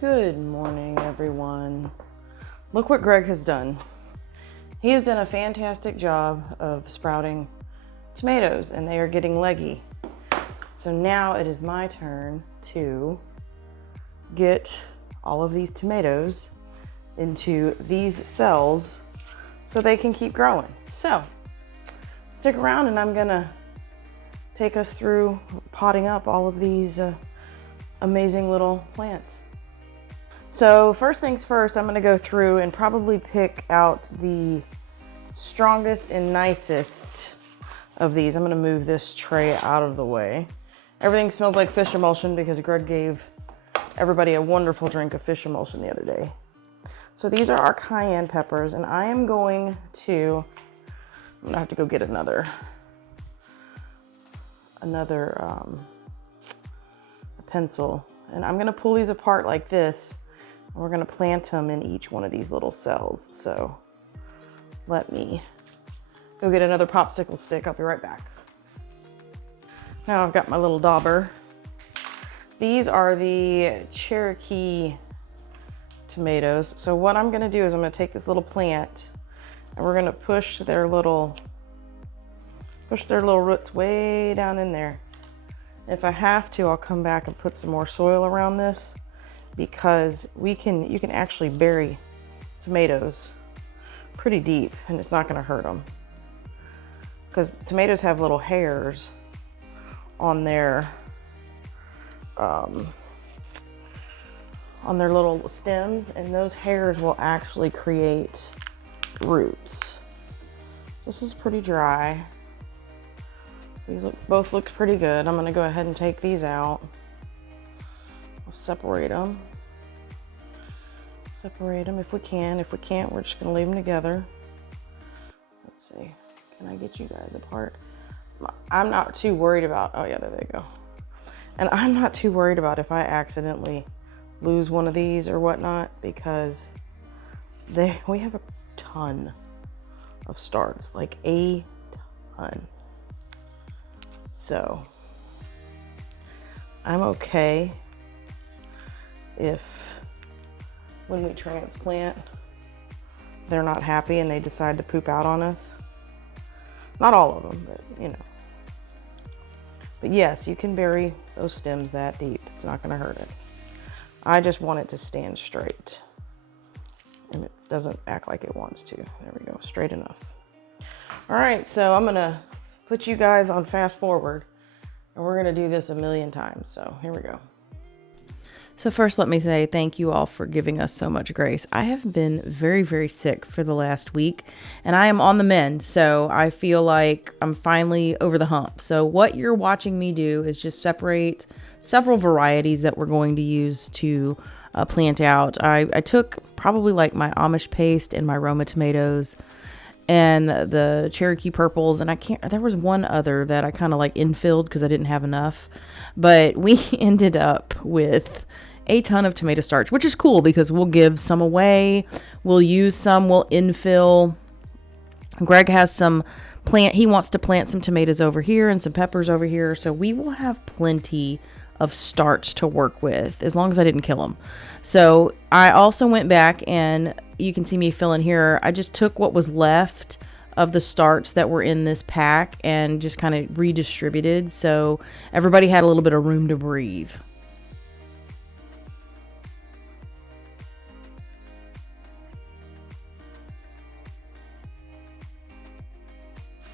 Good morning, everyone. Look what Greg has done. He has done a fantastic job of sprouting tomatoes, and they are getting leggy. So now it is my turn to get all of these tomatoes into these cells so they can keep growing. So stick around and I'm gonna take us through potting up all of these amazing little plants. So first things first, I'm gonna go through and probably pick out the strongest and nicest of these. I'm gonna move this tray out of the way. Everything smells like fish emulsion because Greg gave everybody a wonderful drink of fish emulsion the other day. So these are our cayenne peppers, and I am going to, I'm gonna have to go get another pencil, and I'm gonna pull these apart like this. And we're gonna plant them in each one of these little cells. So let me go get another popsicle stick. I'll be right back. Now I've got my little dauber. These are the Cherokee tomatoes. So what I'm gonna do is I'm gonna take this little plant and we're gonna push their little roots way down in there. If I have to, I'll come back and put some more soil around this, because you can actually bury tomatoes pretty deep and it's not going to hurt them, because tomatoes have little hairs on their little stems, and those hairs will actually create roots. This is pretty dry. These both look pretty good. I'm going to go ahead and take these out. Separate them if we can. If we can't, we're just gonna leave them together. Let's see, can I get you guys apart? I'm not too worried about, oh yeah, there they go. And I'm not too worried about if I accidentally lose one of these or whatnot, because we have a ton of starts, like a ton. So I'm okay if when we transplant they're not happy and they decide to poop out on us. Not all of them, but you know. But yes, you can bury those stems that deep. It's not going to hurt it. I just want it to stand straight, and it doesn't act like it wants to. There we go, straight enough. All right, so I'm gonna put you guys on fast forward, and we're gonna do this a million times. So here we go. So first, let me say thank you all for giving us so much grace. I have been very, very sick for the last week, and I am on the mend. So I feel like I'm finally over the hump. So what you're watching me do is just separate several varieties that we're going to use to plant out. I took probably like my Amish paste and my Roma tomatoes and the Cherokee purples, and there was one other that I kind of like infilled because I didn't have enough. But we ended up with a ton of tomato starch, which is cool because we'll give some away. We'll use some, we'll infill. Greg has he wants to plant some tomatoes over here and some peppers over here. So we will have plenty of starch to work with, as long as I didn't kill them. So I also went back, and you can see me filling here. I just took what was left of the starch that were in this pack and just kind of redistributed, so everybody had a little bit of room to breathe.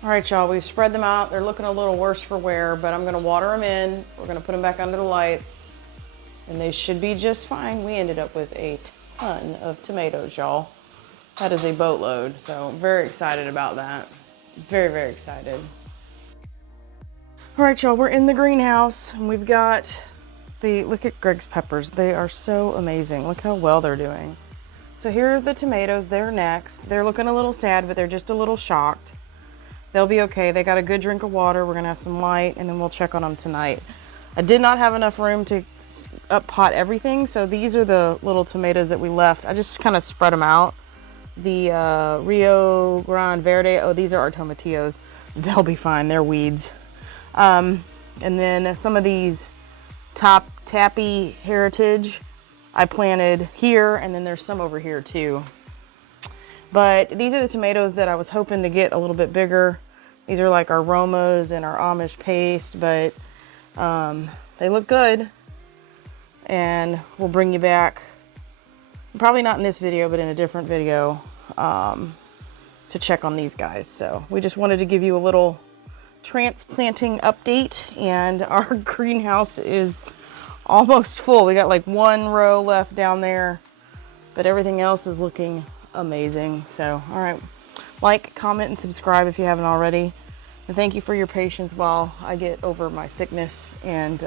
All right, y'all, we've spread them out. They're looking a little worse for wear, but I'm gonna water them in. We're gonna put them back under the lights, and they should be just fine. We ended up with a ton of tomatoes, y'all. That is a boatload, so very excited about that. Very, very excited. All right, y'all, we're in the greenhouse, and we've got look at Greg's peppers. They are so amazing. Look how well they're doing. So here are the tomatoes. They're next. They're looking a little sad, but they're just a little shocked. They'll be okay. They got a good drink of water. We're gonna have some light, and then we'll check on them tonight. I did not have enough room to up pot everything, so these are the little tomatoes that we left. I just kind of spread them out. The Rio Grande Verde, oh, these are our tomatillos. They'll be fine. They're weeds. And then some of these Tappy Heritage, I planted here, and then there's some over here too. But these are the tomatoes that I was hoping to get a little bit bigger. These are like our Romas and our Amish paste, but they look good. And we'll bring you back, probably not in this video, but in a different video, to check on these guys. So we just wanted to give you a little transplanting update, and our greenhouse is almost full. We got like one row left down there, but everything else is looking amazing. So, all right, like, comment, and subscribe if you haven't already. And thank you for your patience while I get over my sickness, and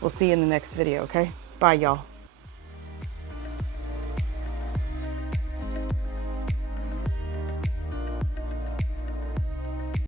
we'll see you in the next video, okay? Bye, y'all.